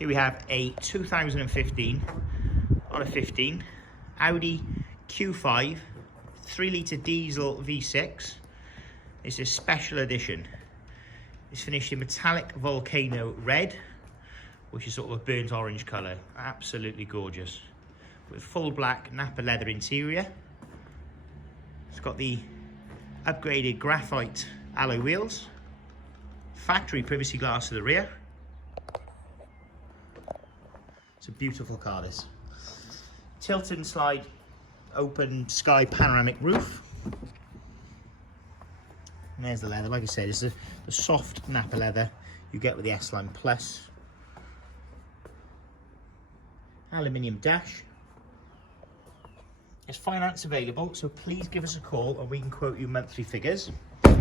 Here we have a 2015 on a 15 Audi Q5 3-litre diesel V6. It's a special edition. It's finished in metallic Volcano red, which is sort of a burnt orange colour. Absolutely gorgeous. With full black Napa leather interior. It's got the upgraded graphite alloy wheels, factory privacy glass to the rear. It's a beautiful car, this. Tilt and slide open sky panoramic roof. And there's the leather. Like I said, it's the soft Napa leather you get with the S-Line Plus. Aluminium dash. There's finance available, so please give us a call and we can quote you monthly figures. It's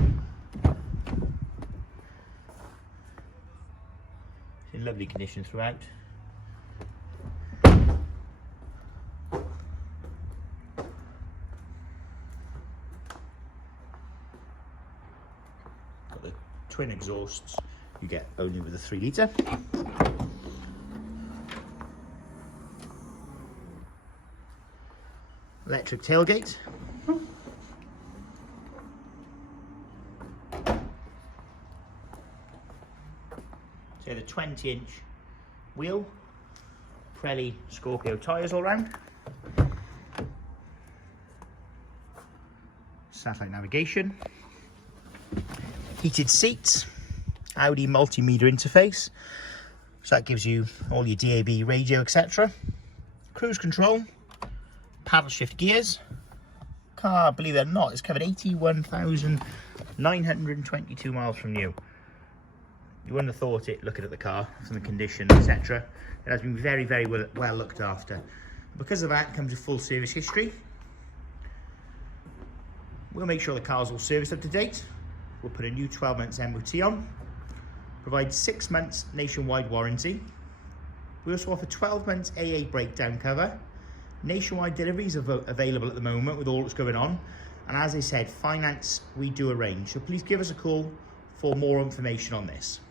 in lovely condition throughout. Got the twin exhausts you get only with a 3-litre. Electric tailgate. So the 20-inch wheel, Pirelli Scorpio tyres all round. Satellite navigation. Heated seats. Audi multimedia interface. So that gives you all your DAB radio, etc. Cruise control. Paddle shift gears. Car, believe it or not, it's covered 81,922 miles from new. You wouldn't have thought it looking at the car, from the condition, etc. It has been very, very well looked after. Because of that comes a full service history. We'll make sure the car's all serviced up to date. We'll put a new 12 months MOT on. Provide 6 months nationwide warranty. We also offer 12 months AA breakdown cover. Nationwide deliveries are available at the moment with all that's going on. And as I said, finance we do arrange. So please give us a call for more information on this.